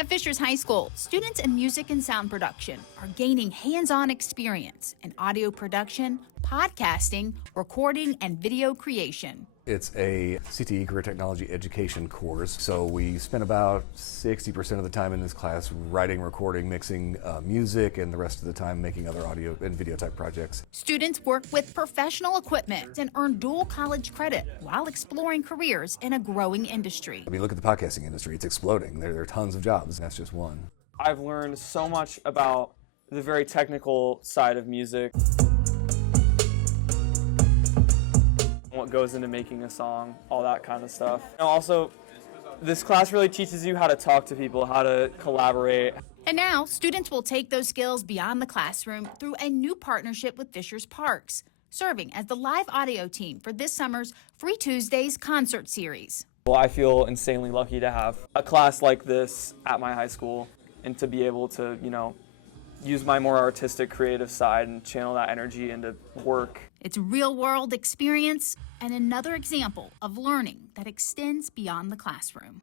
At Fishers High School, students in music and sound production are gaining hands-on experience in audio production, podcasting, recording, and video creation. It's a CTE Career Technology Education course, so we spend about 60% of the time in this class writing, recording, mixing music, and the rest of the time making other audio and video type projects. Students work with professional equipment and earn dual college credit while exploring careers in a growing industry. I mean, look at the podcasting industry. It's exploding. There are tons of jobs, and that's just one. I've learned so much about the very technical side of music. What goes into making a song, all that kind of stuff. And also, this class really teaches you how to talk to people, how to collaborate. And now, students will take those skills beyond the classroom through a new partnership with Fishers Parks, serving as the live audio team for this summer's Free Tuesdays concert series. Well, I feel insanely lucky to have a class like this at my high school and to be able to, use my more artistic, creative side and channel that energy into work. It's real-world experience and another example of learning that extends beyond the classroom.